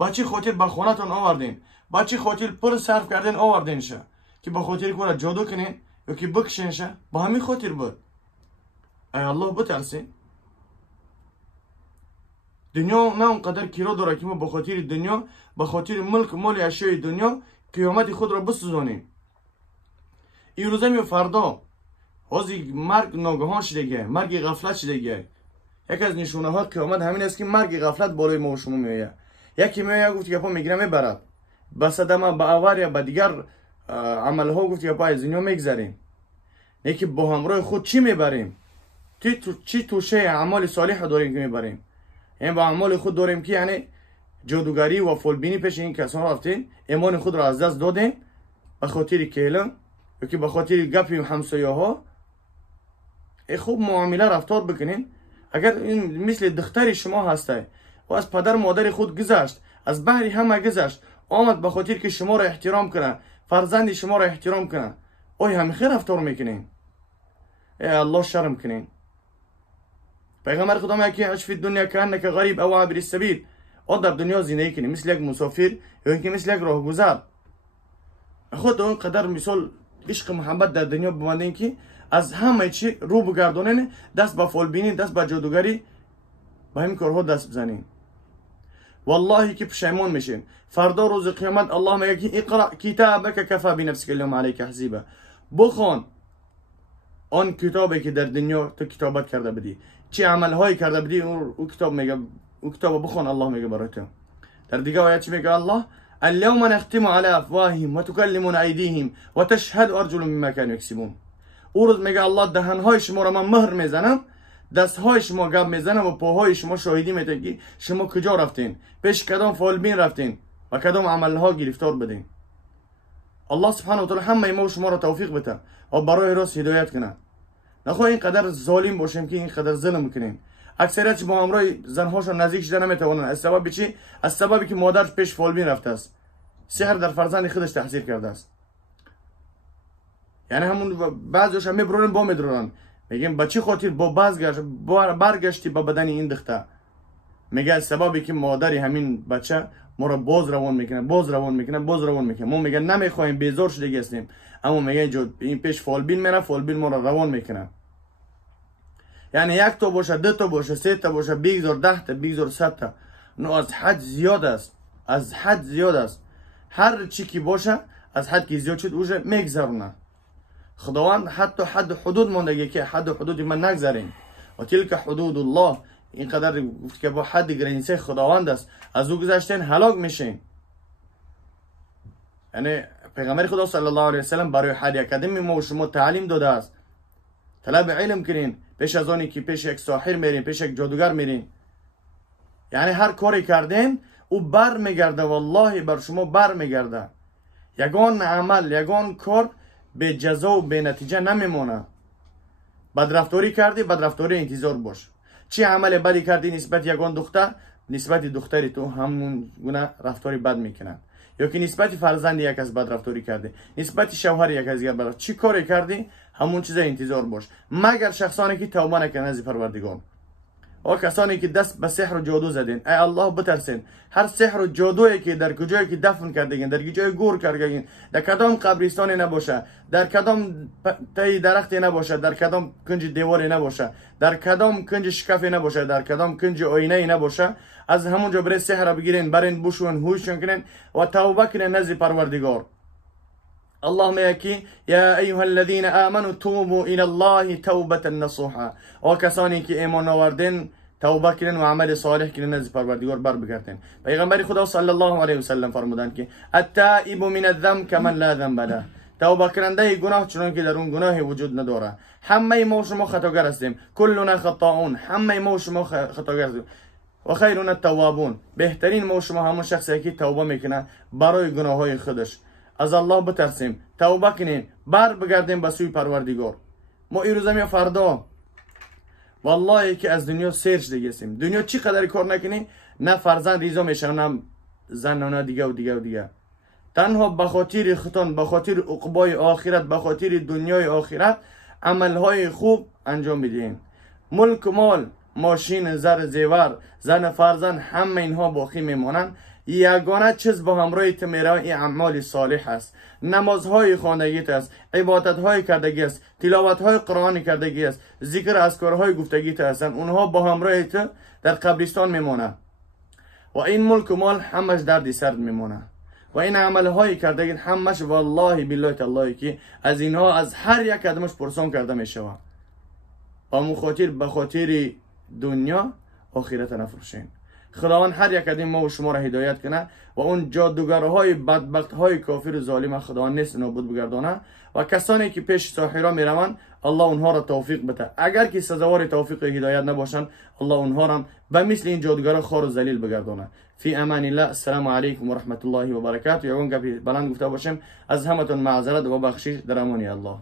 با چی خاطر به خونتون آوردین، با چی خاطر پر صرف کردین آوردینشه که به خاطر که جادو کنین یا که بکشینشه؟ با همین خاطر بود. ای الله بترسین. دنیا نه اونقدر کیرا داره که ما به خاطر دنیا، به خاطر ملک مال اشیای دنیا قیامت خود را بسوزانیم. این روزه می فردا حاضی مرگ ناگهان شدگه، مرگ غفلت شدگه. یک از نشونه ها قیامت همین است که مرگ غفلت بالای ما و شما میآید. یکی میآید گفت که پا میگیره میبرد، به صدمه به آور یا به دیگر عمل ها گفت که پا از دنیا میگذریم. یکی با همراه خود چی میبریم؟ چی توشه اعمال صالح داریم که میبریم؟ این با اعمال خود داریم که یعنی جادوگری و فالبینی پیش این کسان رفتیم، ایمان خود را از دست دادیم به خاطر کیلم یا که به خاطر گپی و همسایه ها. خوب معامله رفتار بکنین. اگر این مثل دختر شما هسته و از پدر مادر خود گذشت، از بحری همه گذشت، آمد به خاطر که شما را احترام کنه، فرزند شما را احترام کنه، آیا همین خیر رفتار میکنین؟ ای الله شرم کنین. پیغمبر خدا میگه که اش فی دنیا کانک غریب او عابر السبیل. در دنیا زندگی کنی مثل یک مسافر یا اینکه مثل یک راهگذر. خود اون قدر مثال عشق محبت در دنیا بمانین که از همه چی رو بگردونین، دست به فالبینی، دست به جادوگری، به همین کارها دست بزنین. والله که پشیمان میشین. فردا روز قیامت الله میگه که اقرا کتابک کفا بنفسک اليوم علیک حسیبا. بخوان آن کتابی که در دنیا تو کتابت کرده بدی، چه عمل هایی کرده بدی، او کتاب میگه، او کتاب بخوان الله میگه برای تو. در دیگه آیه چی میگه الله؟ اليوم نختم على افواههم وتكلمنا ایدیهم وتشهد ارجلهم بما كانوا يكسبون. او روز میگه الله دهنهای شما را من مهر میزنم، دستهای شما گپ میزنم و پاهای شما شاهدی میده که شما کجا رفتین، پیش کدام فالبین رفتین و کدام عملها گرفتار بدین. الله سبحانه و تعالی همه ما و شما را توفیق بده و برای راست هدایت کنه. نخواه اینقدر ظالم باشیم که اینقدر ظلم میکنیم. اکثریت با همراه زنهاشون نزدیک شده نمیتوانند. از سبب چی؟ از سببی که مادر پیش فالبین رفته است، سحر در فرزند خودش تحصیل کرده است. یعنی همون بعضیش هم میبرن با میدرن، میگن بچه خاطر با برگشتی با بدن این دختر. میگه سببی که مادری همین بچه ما را باز روان میکنه، باز روان میکنه، باز روان میکنه. ما میگن نمیخوایم، بیزار شده هستیم، اما میگه این پیش فالبین میره، فالبین ما را روان میکنه. یعنی یک تا باشه، دو تا باشه، سه تا باشه، بگذار 10 تا، بگذار 100 تا، نو از حد زیاد است، از حد زیاد است. هر چی که باشه از حد که زیاد شد اوجه میگذرونه. خداوند حتی حد حدود مونده که حد حدود من نگذارین و تلک حدود الله. اینقدر گفت که با حد گرانیسه خداوند است، از او گذشتین هلاک میشین. یعنی پیغمبر خدا صلی الله علیه و سلم برای حد اکادمی ما و شما تعلیم داده است. طلب علم کنین پیش از آنی که پیش یک ساحر میرین، پیش یک جادوگر میرین. یعنی هر کاری کردین او بر میگرده، والله بر شما بر میگرده. یگان عمل، یگان کار به جزا و به نتیجه نمیمونه. بدرفتاری کردی، بدرفتاری انتظار باش. چه عمل بدی کردی نسبت یگان دختر، نسبت دختری تو همون گونه رفتاری بد میکنن. یا که نسبت فرزند یک از بدرفتاری کردی، نسبت شوهر یک از دیگر بد، چی کاری کردی همون چیز انتظار باش. مگر شخصانی که توبه نکنن از پروردگار و کسانی که دست به سحر و جادو زدین. ای الله بترسین. هر سحر و جادویی که در کجایی که دفن کردین، در کجای گور کردین، در کدام قبرستانی نباشه، در کدام تای درختی نباشه، در کدام کنج دیواری نباشه، در کدام کنج شکافی نباشه، در کدام کنج آینه نباشه، از همونجا برای سحر بگیرین، برین بوشون، هوشون کنین و توبه کنین نزد پروردگار. الله میگه که یا ایها الذین آمنوا توبوا الی الله توبه نصوحا. و کسانی که ایمان آوردن توبه کنن و عمل صالح کنن نزد پروردگار بر بگردن. پیغمبر خدا صلی الله علیه و سلم فرمودند که التائب من الذنب کمن لا ذنب له. توبه کننده گناه چون که در اون گناه وجود نداره. همه ما و شما خطاگر هستیم، کلنا خطاؤون، همه ما و شما خطاگر هستیم. و خیرنا التوابون. بهترین ما و شما همون شخصی که توبه میکنه برای گناههای خودش. از الله بترسیم، توبه کنیم، بر بگردیم به سوی پروردگار. ما این روزا فردا والله که از دنیا سیر شده هستیم. دنیا چی قدر کار نکنی، نه فرزند ریزا میشه، نه زن، نه دیگه و دیگه و دیگه. تنها به خاطر ختان، به خاطر عقبای آخرت، به خاطر دنیای آخرت عملهای خوب انجام میدین. ملک، مال، ماشین، زر، زیور، زن، فرزند، همه اینها باقی میمانند. یگانه چیز با همراه تو میره این اعمال صالح است. نمازهای خواندگیت است، عبادتهای کردگی است، تلاوتهای قرآن کردگی است، ذکر اذکارهای گفتگیت هستند. اونها با همراه تو در قبرستان میمونه و این ملک و مال همش درد سرد میمونه و این عملهای کردگی همش والله بالله تالله که از اینها از هر یک قدمش پرسان کرده میشود. و به خاطر دنیا آخرت نفروشین. خداوند هر یک از ما و شما را هدایت کنه و اون جادوگرهای بدبخت های کافر و ظالم خداوند نیست نابود بگردانه و کسانی که پیش ساحرا میروند الله اونها را توفیق بده. اگر که سزاوار توفیق هدایت نباشند الله اونها را به مثل این جادوگرها خار و ذلیل بگردانه. فی امان الله. السلام علیکم و رحمت الله و برکاته. یگان گپی بلند گفته باشم از همتون معذرت و بخشش در امان الله.